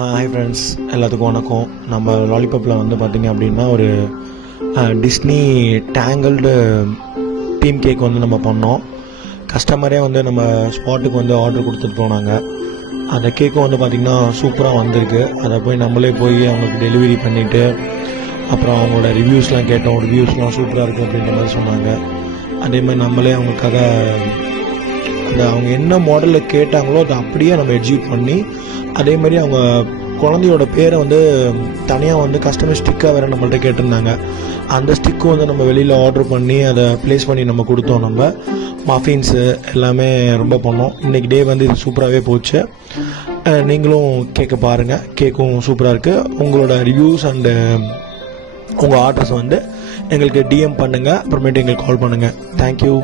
Hi friends, எல்லாத்துக்கும் வணக்கம். நம்ம லாலிபாப்பில் வந்து பார்த்திங்க அப்படின்னா ஒரு டிஸ்னி டேங்கிள்டு தீம் கேக் வந்து நம்ம பண்ணோம். கஸ்டமரே வந்து நம்ம ஸ்பாட்டுக்கு வந்து ஆர்டர் கொடுத்துட்டு போனாங்க. அந்த கேக்கும் வந்து பார்த்திங்கன்னா சூப்பராக வந்திருக்கு. அதை போய் நம்மளே போய் அவங்களுக்கு டெலிவரி பண்ணிவிட்டு அப்புறம் அவங்களோட ரிவ்யூஸ்லாம் கேட்டோம். ரிவ்யூஸ்லாம் சூப்பராக இருக்குது அப்படின்ற மாதிரி சொன்னாங்க. அதே மாதிரி நம்மளே அவங்களுக்காக அந்த அவங்க என்ன மாடலில் கேட்டாங்களோ அதை அப்படியே நம்ம எக்ஸிக்யூட் பண்ணி, அதே மாதிரி அவங்க குழந்தையோட பேரை வந்து தனியாக வந்து கஸ்டமர் ஸ்டிக்காக வேறு நம்மள்ட்ட கேட்டிருந்தாங்க. அந்த ஸ்டிக்கும் வந்து நம்ம வெளியில் ஆர்டர் பண்ணி அதை ப்ளேஸ் பண்ணி நம்ம கொடுத்தோம். நம்ம மஃபின்ஸு எல்லாமே ரொம்ப பண்ணோம். இன்றைக்கி டே வந்து இது சூப்பராகவே போச்சு. நீங்களும் கேட்க பாருங்கள், கேக்கும் சூப்பராக இருக்குது. உங்களோட ரிவ்யூஸ் அண்டு உங்கள் ஆர்டர்ஸ் வந்து எங்களுக்கு டிஎம் பண்ணுங்கள், அப்புறமேட்டு எங்களுக்கு கால் பண்ணுங்கள். தேங்க்யூ.